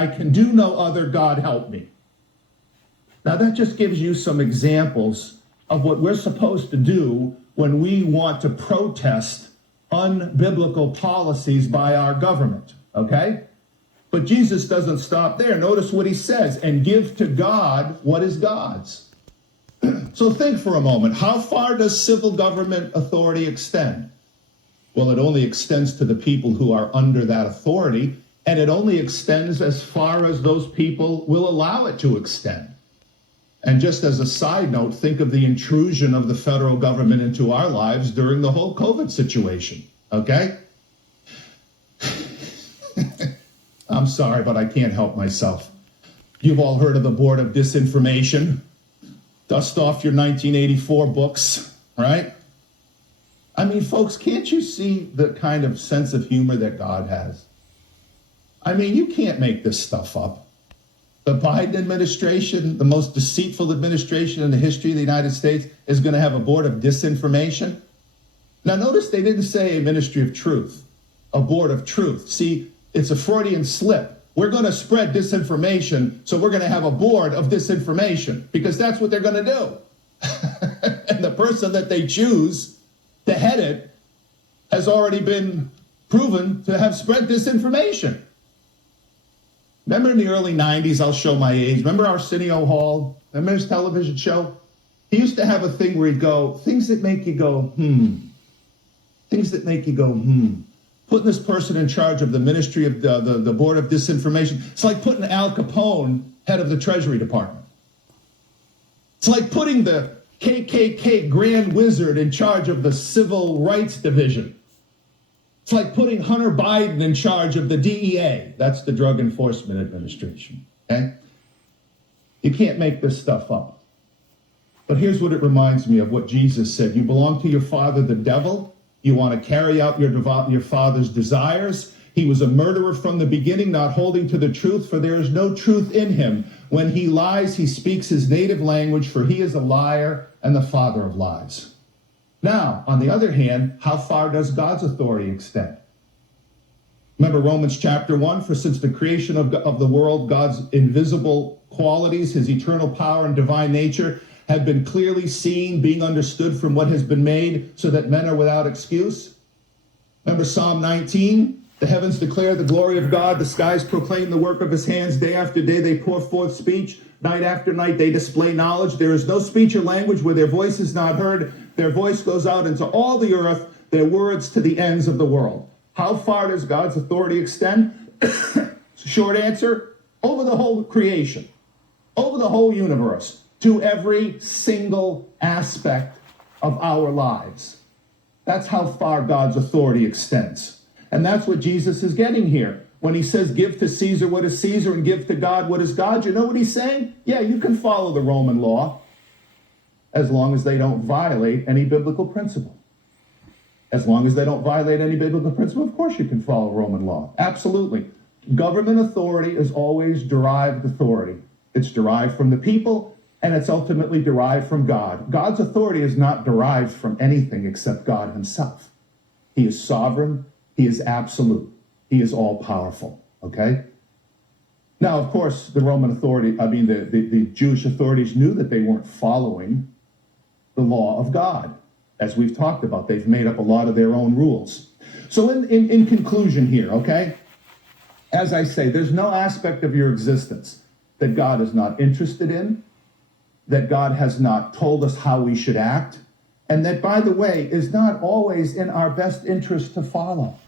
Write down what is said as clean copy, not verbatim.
I can do no other, God help me. Now that just gives you some examples of what we're supposed to do when we want to protest unbiblical policies by our government, okay? But Jesus doesn't stop there. Notice what he says, and give to God what is God's. So think for a moment, how far does civil government authority extend? Well, it only extends to the people who are under that authority, and it only extends as far as those people will allow it to extend. And just as a side note, think of the intrusion of the federal government into our lives during the whole COVID situation, okay? I'm sorry, but I can't help myself. You've all heard of the Board of Disinformation. Dust off your 1984 books, right? I mean, folks, can't you see the kind of sense of humor that God has? I mean, you can't make this stuff up. The Biden administration, the most deceitful administration in the history of the United States, is going to have a board of disinformation. Now, notice they didn't say a ministry of truth, a board of truth. See, it's a Freudian slip. We're going to spread disinformation, so we're going to have a board of disinformation, because that's what they're going to do. And the person that they choose to head it has already been proven to have spread disinformation. Remember in the early 90s, I'll show my age, remember Arsenio Hall? Remember his television show? He used to have a thing where he'd go, things that make you go, Things that make you go, Putting this person in charge of the ministry of the Board of Disinformation, it's like putting Al Capone head of the Treasury Department. It's like putting the KKK Grand Wizard in charge of the Civil Rights Division. It's like putting Hunter Biden in charge of the DEA. That's the Drug Enforcement Administration, okay? You can't make this stuff up. But here's what it reminds me of, what Jesus said. You belong to your father, the devil. You want to carry out your father's desires. He was a murderer from the beginning, not holding to the truth, for there is no truth in him. When he lies, he speaks his native language, for he is a liar and the father of lies. Now, on the other hand, how far does God's authority extend? Remember Romans chapter 1, for since the creation of the world, God's invisible qualities, his eternal power and divine nature, have been clearly seen, being understood from what has been made, so that men are without excuse. Remember Psalm 19? The heavens declare the glory of God. The skies proclaim the work of his hands. Day after day they pour forth speech. Night after night they display knowledge. There is no speech or language where their voice is not heard. Their voice goes out into all the earth, their words to the ends of the world. How far does God's authority extend? Short answer, over the whole creation, over the whole universe, to every single aspect of our lives. That's how far God's authority extends. And that's what Jesus is getting here. When he says, give to Caesar what is Caesar and give to God what is God, you know what he's saying? Yeah, you can follow the Roman law as long as they don't violate any biblical principle. As long as they don't violate any biblical principle, of course you can follow Roman law. Absolutely. Government authority is always derived authority. It's derived from the people, and it's ultimately derived from God. God's authority is not derived from anything except God himself. He is sovereign. He is absolute. He is all-powerful, okay? Now, of course, the Roman authority, the Jewish authorities knew that they weren't following the law of God. As we've talked about, they've made up a lot of their own rules. So in conclusion here, okay? As I say, there's no aspect of your existence that God is not interested in, that God has not told us how we should act, and that, by the way, is not always in our best interest to follow.